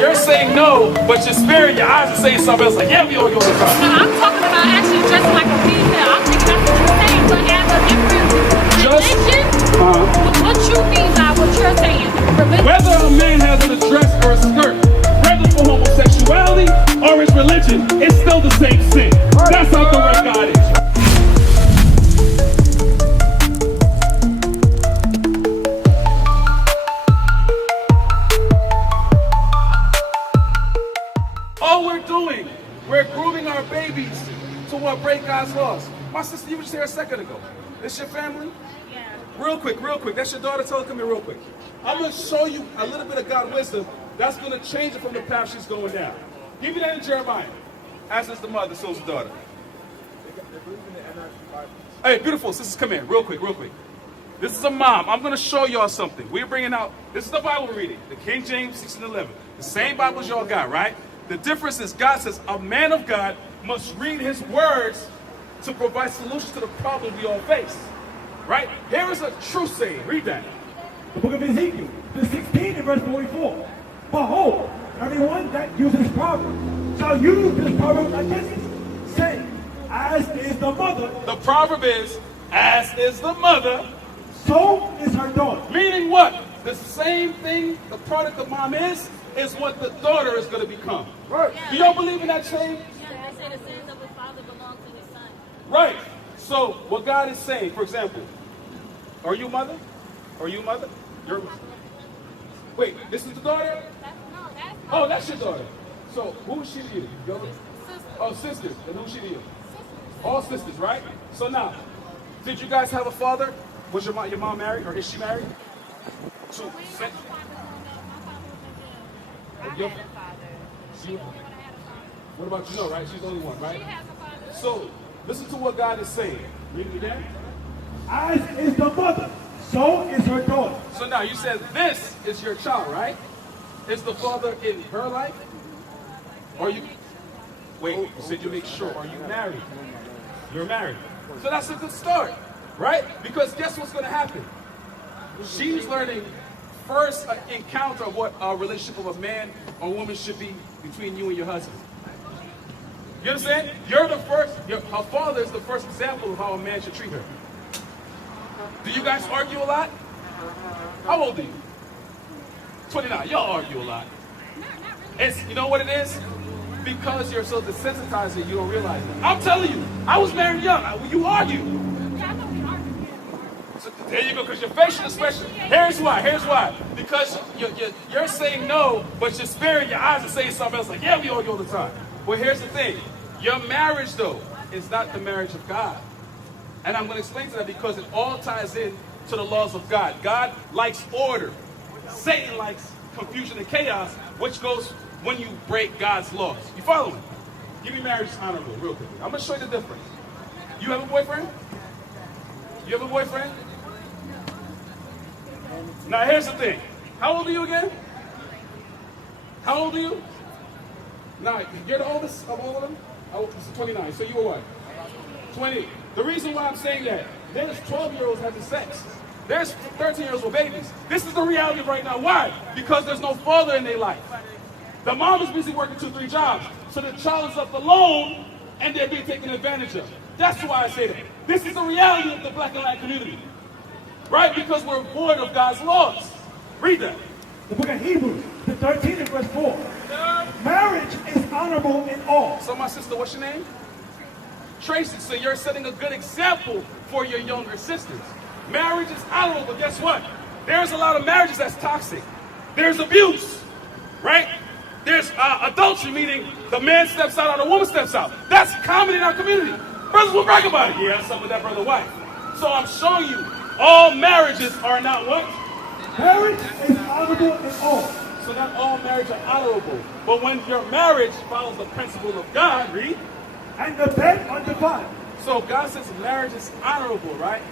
you're saying no, but your spirit, your eyes are saying something else. Like, yeah, we all go to the car. No, I'm talking about actually dressing like a female. I think that's what you're saying. But as a different religion, what you mean by what you're saying? Religion? Whether a man has on a dress or a skirt, whether for homosexuality or his religion, it's still the same sin. That's how correct God is. All we're doing, we're grooming our babies to what break God's laws. My sister, you were just here a second ago. This your family? Yeah. Real quick. That's your daughter. Tell her, come here real quick. I'm going to show you a little bit of God wisdom that's going to change it from the path she's going down. Give me that in Jeremiah. As is the mother, so is the daughter. Hey, beautiful sisters, come in real quick. This is a mom. I'm going to show y'all something. We're bringing out, this is the Bible reading, the King James 1611. The same Bibles y'all got, right? The difference is God says a man of God must read his words to provide solutions to the problem we all face. Right? Here is a true saying. Read that. The book of Ezekiel, the 16th and verse 44. Behold, everyone that uses this proverb shall use this proverb against it, saying, as is the mother. The proverb is, as is the mother, so is her daughter. Meaning what? The same thing the product of mom is what the daughter is going to become. Right. Do y'all believe in that saying? Yeah, they say the sins of the father belong to his son. Right. So what God is saying, for example, are you mother? You're wait, this is the daughter? Oh, that's your daughter. So who is she to you? Sister. Oh, sisters. And who is she to you? All sisters, right? So now, did you guys have a father? Was your mom married, or is she married? We have a father growing up. My father was in jail. I had a father. What about you? No, right? She's the only one, right? She has a father. So, listen to what God is saying. Read it again. As is the mother, so is her daughter. So now, you said this is your child, right? Is the father in her life? Or you... Wait, you said you make sure. Are you married? You're married. So that's a good start, right? Because guess what's going to happen? She's learning first encounter of what a relationship of a man or woman should be between you and your husband. You understand? You're the first, her father is the first example of how a man should treat her. Do you guys argue a lot? How old are you? 29. Y'all argue a lot. It's, you know what it is? Because you're so desensitized that you don't realize it. I'm telling you, I was married young. You argue. Yeah, I know we argue. So there you go, because your facial expression. Here's why. Because you're saying no, but your spirit, your eyes are saying something else. Like, yeah, we argue all the time. Well, here's the thing. Your marriage, though, is not the marriage of God. And I'm going to explain to that because it all ties in to the laws of God. God likes order. Satan likes confusion and chaos, which goes when you break God's laws. You follow me? Give me marriage is honorable, real quick. I'm going to show you the difference. You have a boyfriend? You have a boyfriend? Now, here's the thing. How old are you again? How old are you? Now, you're the oldest of all of them? Oh, this is 29. So you were what? 20. The reason why I'm saying that, there's 12-year-olds having sex. There's 13-year-olds with babies. This is the reality right now. Why? Because there's no father in their life. The mom is busy working 2-3 jobs. So the child is left alone, and they're being taken advantage of. That's why I say that. This is the reality of the black and white community. Right? Because we're void of God's laws. Read that. The book of Hebrews, the 13th and verse 4. Marriage is honorable in all. So my sister, what's your name? Tracy. So you're setting a good example for your younger sisters. Marriage is honorable, but guess what? There's a lot of marriages that's toxic. There's abuse, right? There's adultery, meaning the man steps out or the woman steps out. That's common in our community. Brothers will brag about it. Yeah, that's something with that brother wife. So I'm showing you, all marriages are not what? Marriage is honorable in all. So not all marriages are honorable. But when your marriage follows the principle of God, read. And the bed undefiled. So God says marriage is honorable, right?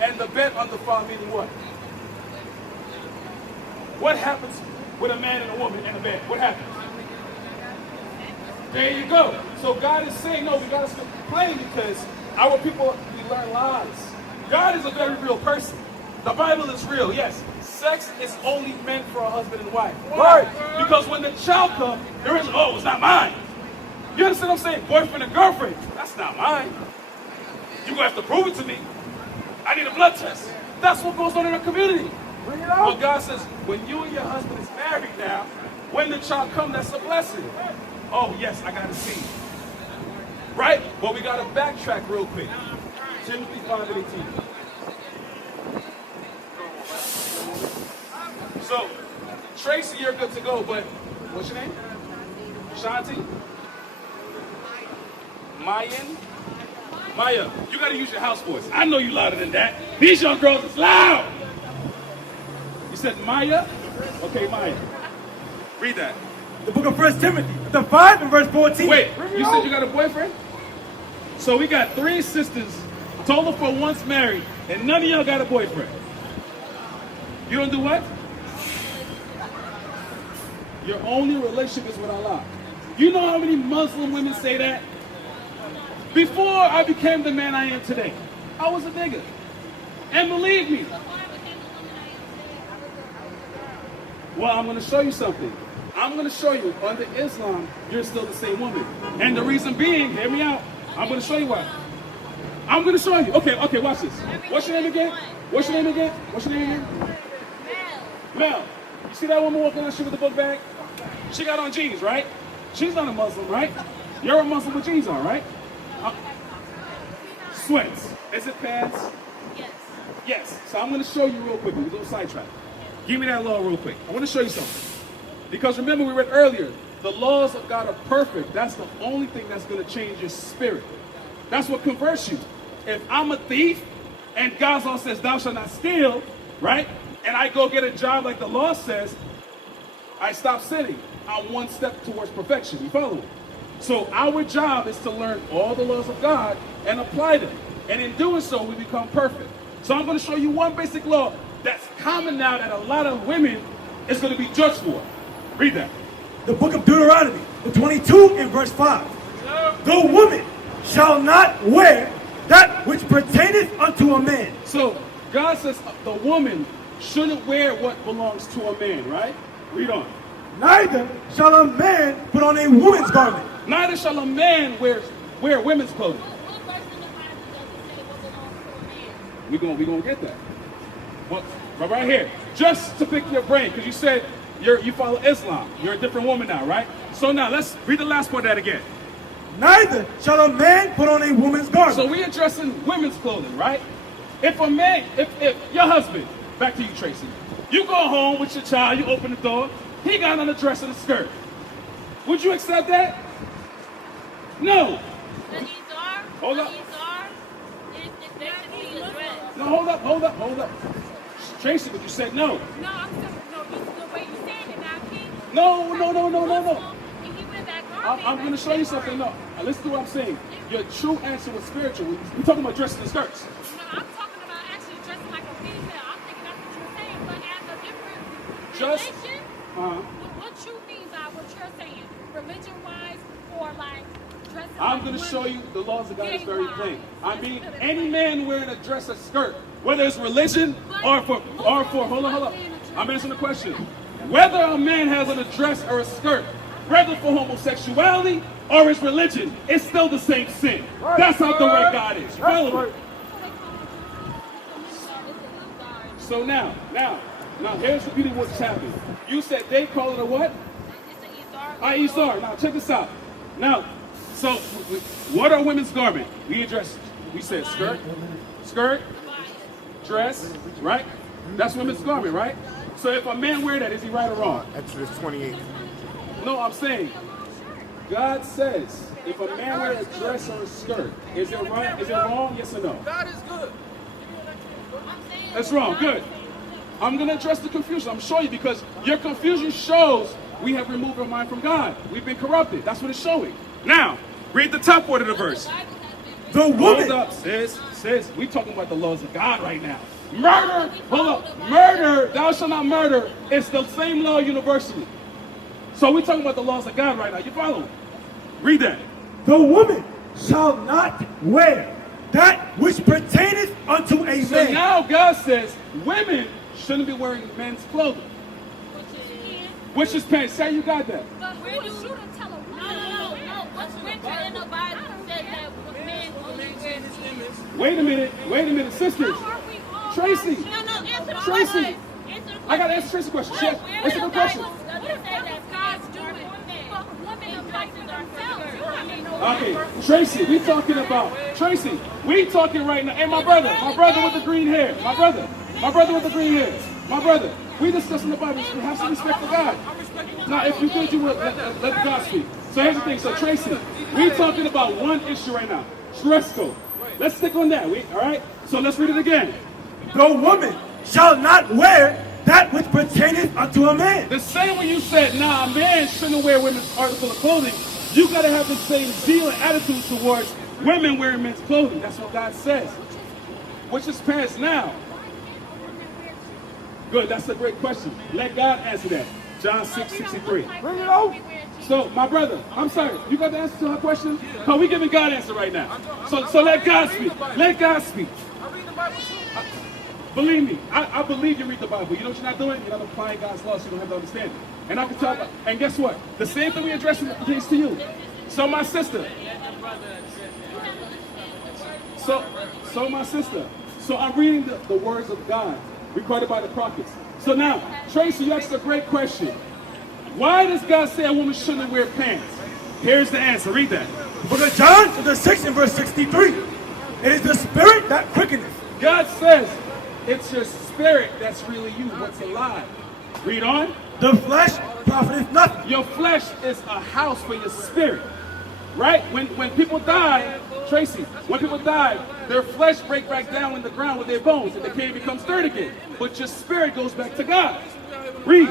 And the bed undefiled meaning what? What happens with a man and a woman in a bed? What happens? There you go. So God is saying, no, we got to stop playing because we learn lies. God is a very real person. The Bible is real, yes. sex is only meant for a husband and wife. Right. Because when the child comes, there is, oh, it's not mine. You understand what I'm saying? Boyfriend and girlfriend, that's not mine. You're going to have to prove it to me. I need a blood test. That's what goes on in our community. Bring it out. But God says, when you and your husband is married now, when the child comes, that's a blessing. Oh, yes, I got to see. Right? But we got to backtrack real quick. Timothy 5:18. So, Tracy, you're good to go, but what's your name? Shanti? Maya, you got to use your house voice. I know you louder than that. These young girls is loud. You said Maya? Okay, Maya. Read that. The book of 1 Timothy, the 5 and verse 14. Wait, you said you got a boyfriend? So we got 3 sisters, total for once married, and none of y'all got a boyfriend. You don't do what? Your only relationship is with Allah. You know how many Muslim women say that? Before I became the man I am today, I was a nigga. And believe me. Well, I'm going to show you something. I'm going to show you, under Islam, you're still the same woman. And the reason being, hear me out, I'm going to show you why. I'm going to show you. Okay, watch this. What's your name again? What's your name again? What's your name again? Mel. You see that woman walking down the street with the book bag? She got on jeans, right? She's not a Muslim, right? You're a Muslim with jeans on, right? Sweats. Is it pants? Yes. Yes. So I'm going to show you real quick. We're going to sidetrack. Give me that law real quick. I want to show you something. Because remember, we read earlier, the laws of God are perfect. That's the only thing that's going to change your spirit. That's what converts you. If I'm a thief and God's law says thou shalt not steal, right? And I go get a job like the law says, I stop sinning. I'm one step towards perfection. You follow me? So our job is to learn all the laws of God and apply them. And in doing so, we become perfect. So I'm going to show you one basic law that's common now that a lot of women is going to be judged for. Read that. The book of Deuteronomy, the 22 and verse 5. The woman shall not wear that which pertaineth unto a man. So God says the woman shouldn't wear what belongs to a man, right? Read on. Neither shall a man put on a woman's garment. Neither shall a man wear women's clothing. What verse in the Bible doesn't say what belongs to a man? We gonna get that. Well, right here, just to pick your brain, because you said you follow Islam. You're a different woman now, right? So now let's read the last part of that again. Neither shall a man put on a woman's garment. So we're addressing women's clothing, right? If a man, if your husband, back to you, Tracy, you go home with your child, you open the door, he got on a dress and a skirt. Would you accept that? No. The Izar, Hold up. is basically a dress. No, hold up. Tracy, but you said no. No, I'm saying, no, the way you saying it now, King. No. And he wear that garment. I'm going to show you something. No, listen to what I'm saying. Your true answer was spiritual. We're talking about dressing and skirts. No, I'm talking about actually dressing like a female. I'm thinking that's what you're saying, but as a different Just- religion, what you mean by what you're saying, religion-wise, or like dressing I'm like going to women? show you the laws of God is very plain. I Let's mean, put it any plain. man wearing a dress or skirt, whether it's religion or for, hold on. I'm answering the question. Whether a man has on a dress or a skirt, whether for homosexuality or his religion, it's still the same sin. That's how the way God is. Follow me. So now, here's the beauty of what's happening. You said they call it a what? It's an Izar. Now check this out. Now, so what are women's garment? We said skirt, dress, right? That's women's garment, right? So if a man wear that, is he right or wrong? Exodus 28. No, I'm saying, God says, if a man wear a dress or a skirt, is it right? Is it wrong? Yes or no? God is good. That's wrong. Good. I'm going to address the confusion. I'm showing you because your confusion shows we have removed our mind from God. We've been corrupted. That's what it's showing. Now, read the top part of the verse. The Hold woman up, sis. We talking about the laws of God right now. Murder, hold up. Murder, thou shalt not murder. It's the same law universally. So we're talking about the laws of God right now. You follow me? Read that. The woman shall not wear that which pertaineth unto a So man. now God says women shouldn't be wearing men's clothing. Which is Which is pants. Say you got that. But where do you tell a woman? No. What's scripture in the Bible says that men only wear this image? Wait a minute, sisters. How are we all Tracy. No, answer the Tracy. question. Answer the question. I gotta answer Tracy's question. She answer the question. Does it say that God's doing for women and places ourselves? You don't even know Okay, Tracy, we talking right now. Hey, my brother with the green hair. My brother with the green hair. We discussing the Bible. Have some respect for God. Now, if you think you would, let God speak. So here's the thing. So Tracy, we talking about one issue right now. Dress code. Let's stick on that. All right? So let's read it again. The woman shall not wear that which pertaineth unto a man. The same way you said, nah, a man shouldn't wear women's article of clothing, you got to have the same zeal and attitude towards women wearing men's clothing. That's what God says. Which is pants now. Good, that's a great question. Let God answer that. John 6:63. Bring it out. So, my brother, I'm sorry, you got the answer to her question? No, we giving God answer right now. So let God speak. Let God speak. Believe me, I believe you read the Bible. You know what you're not doing? You're not applying God's laws, so you don't have to understand it. And I can tell, and guess what? The same thing we addressing pertains to you. So my sister. So I'm reading the words of God recorded by the prophets. So now, Tracy, you asked a great question. Why does God say a woman shouldn't wear pants? Here's the answer. Read that. Book of John, chapter 6 and verse 63. It is the spirit that quickeneth. God says it's your spirit that's really you, what's alive. Read on. The flesh profiteth nothing. Your flesh is a house for your spirit. Right? When people die, Tracy, when people die, their flesh breaks back down in the ground with their bones and they can't become stirred again. But your spirit goes back to God. Read.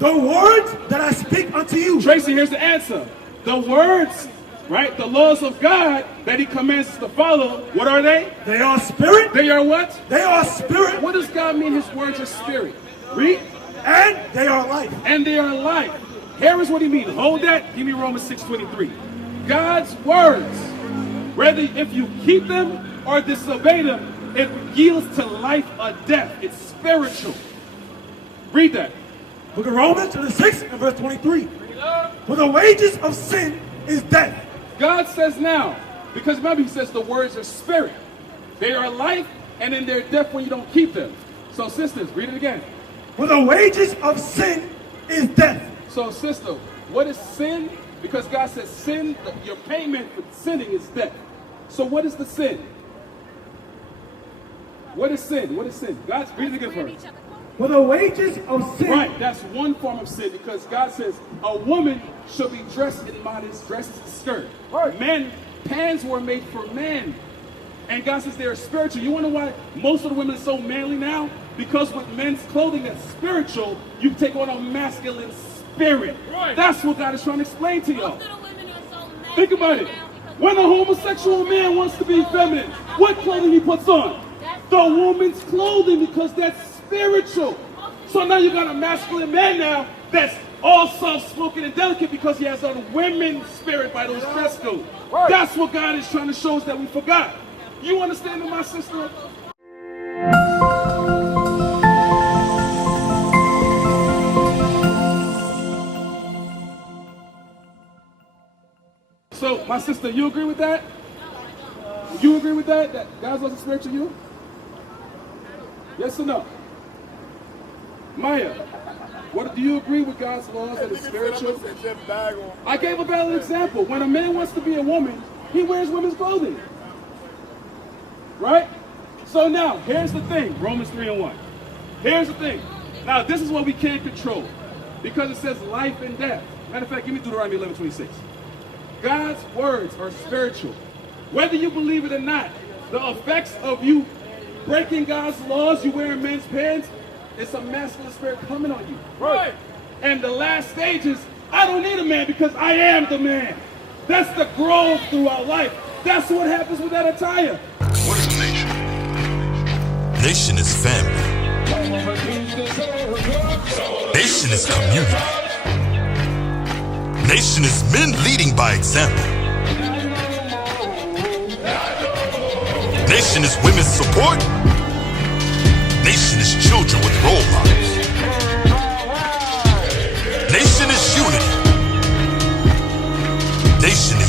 The words that I speak unto you. Tracy, here's the answer. The words, right? The laws of God that he commands us to follow, what are they? They are spirit. They are what? They are spirit. What does God mean his words are spirit? Read. And they are life. And they are life. Here is what he means. Hold that. Give me Romans 6:23. God's words, whether if you keep them or disobey them, it yields to life or death. It's spiritual. Read that. Book of Romans, chapter 6 and verse 23. For the wages of sin is death. God says now, because remember he says the words are spirit. They are life and then they're death when you don't keep them. So sisters, read it again. For the wages of sin is death. So sister, what is sin? Because God says sin, your payment for sinning is death. So what is the sin? What is sin? What is sin? God, read it again for us. For the wages of sin. Right, that's one form of sin because God says a woman should be dressed in modest dresses and skirt. Right. Men, pants were made for men. And God says they're spiritual. You wonder why most of the women are so manly now? Because with men's clothing that's spiritual, you take on a masculine spirit. Right. That's what God is trying to explain to y'all. Think about it. When a homosexual man wants to be feminine, what clothing he puts on? The woman's clothing because that's spiritual. So now you got a masculine man now that's all soft-spoken and delicate because he has a women's spirit by those dress codes. Right. That's what God is trying to show us that we forgot. You understand me, my sister? So, my sister, you agree with that? You agree with that? That God's laws are spiritual to you? Yes or no? Maya, do you agree with God's laws that it's spiritual? I gave a valid example. When a man wants to be a woman, he wears women's clothing. Right? So now, here's the thing. Romans 3:1. Here's the thing. Now, this is what we can't control. Because it says life and death. Matter of fact, give me Deuteronomy 11:26. God's words are spiritual. Whether you believe it or not, the effects of you breaking God's laws, you wearing men's pants, it's a masculine spirit coming on you. Right. And the last stage is, I don't need a man because I am the man. That's the growth throughout life. That's what happens with that attire. What is a nation? Nation is family. Nation is community. Nation is men leading by example. Nation is women's support. Nation is children with role models. Nation is unity. Nation is